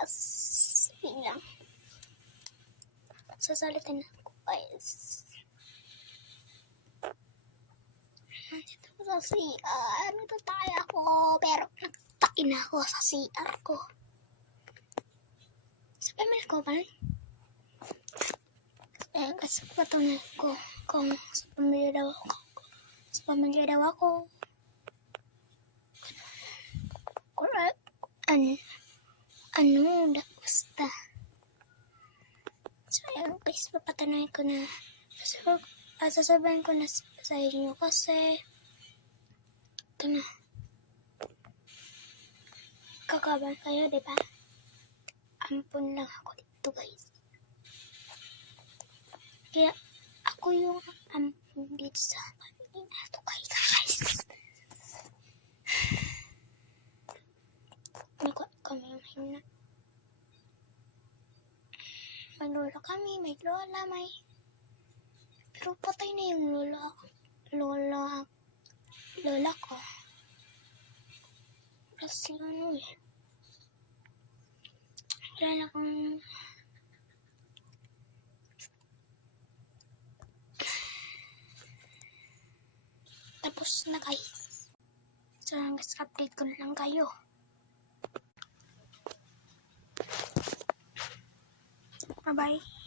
guys. Bilang. Sasalitin ako guys. Nandito ko sa CR. Nandito tayo ako. Pero nagtain ako sa CR ko. Sa pamilya ko ba? Kasi patunay ko kung sa pamilya daw ako. Sa pamilya daw ako. Correct. Basta. So, ayun guys, papatunay ko na. Sasabihin ko na sa inyo kasi ito na. Kakaban kayo, diba? Ampun lang ako dito guys. Kaya ako yung ampun dito sa pamilya na ito guys. Kami mahina. May lola kami, may lola, may... Pero patay na yung lola ko. Kasi ano eh. Wala na akong... Tapos na guys. So, hanggang update ko na lang kayo. Bye-bye.